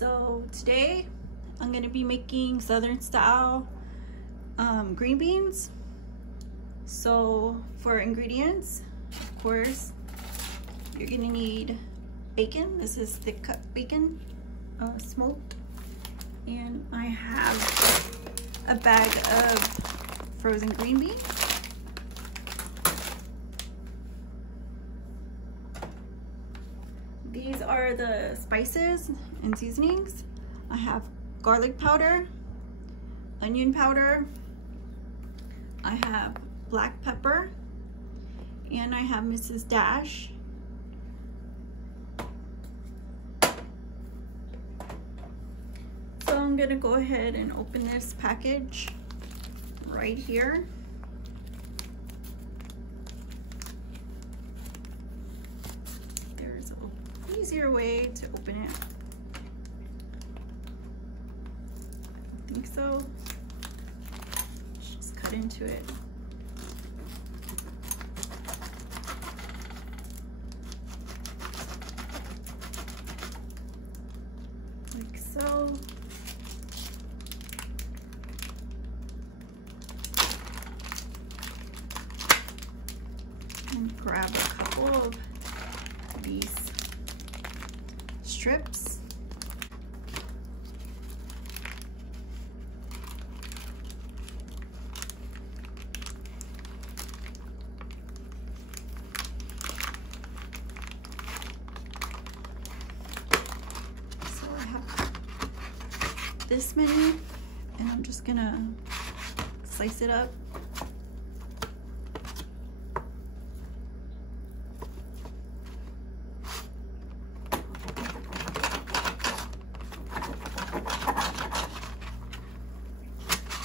So today I'm gonna be making Southern style green beans. So for ingredients, of course, you're gonna need bacon. This is thick cut bacon, smoked. And I have a bag of frozen green beans. These are the spices and seasonings. I have garlic powder, onion powder, I have black pepper, and I have Mrs. Dash. So I'm gonna go ahead and open this package right here. There's an easier way to open it. I think so. Just cut into it. Like so. And grab a couple of these strips. So I have this many, and I'm just gonna slice it up.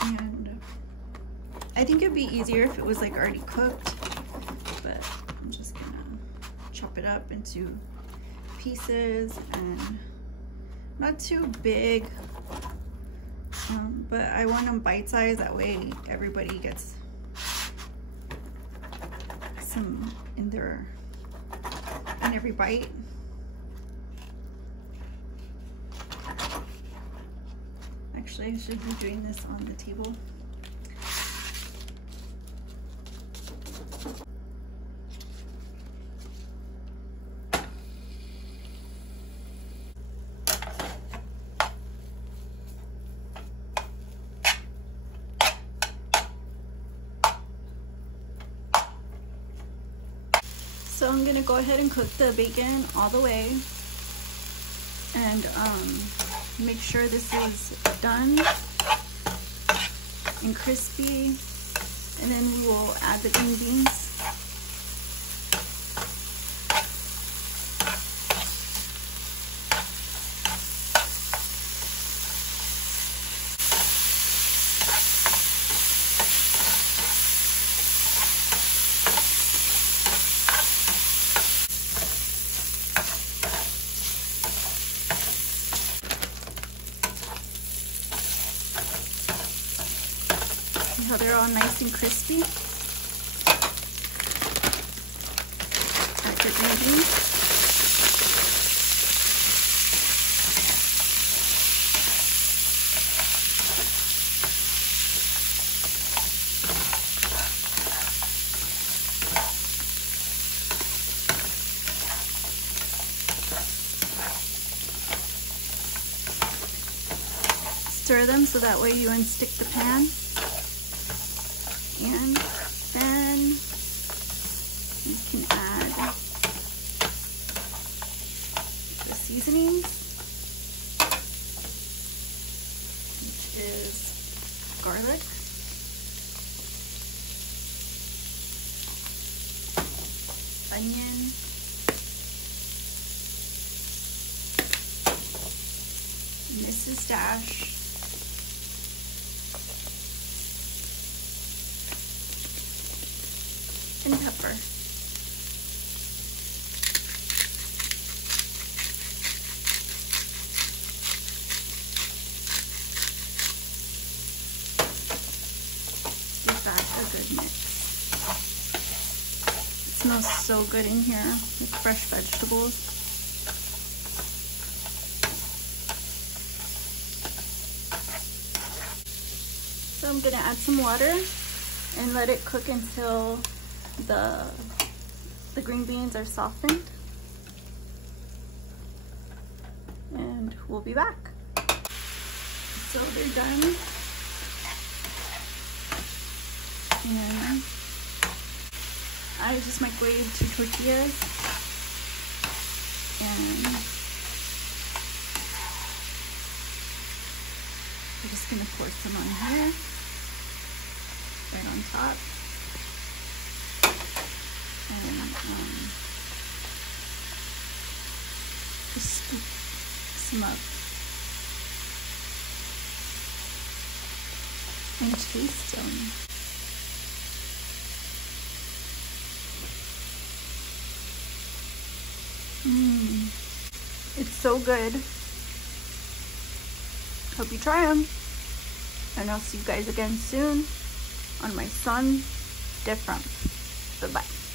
And I think it'd be easier if it was like already cooked, but I'm just gonna chop it up into pieces, and not too big, but I want them bite-sized, that way everybody gets some in every bite. Actually, I should be doing this on the table. So I'm gonna go ahead and cook the bacon all the way, and make sure this is done and crispy, and then we will add the green beans. How they're all nice and crispy. Add your green beans. Stir them so that way you unstick the pan. And then you can add the seasonings, which is garlic, onion, Mrs. Dash, and pepper. Give that a good mix. It smells so good in here with fresh vegetables. So I'm gonna add some water and let it cook until the green beans are softened. And we'll be back. So they're done. And I just microwaved 2 tortillas. And I'm just gonna pour some on here, right on top. And just scoop some up. And taste them. It's so good. Hope you try them. And I'll see you guys again soon on my Son Different. Bye-bye.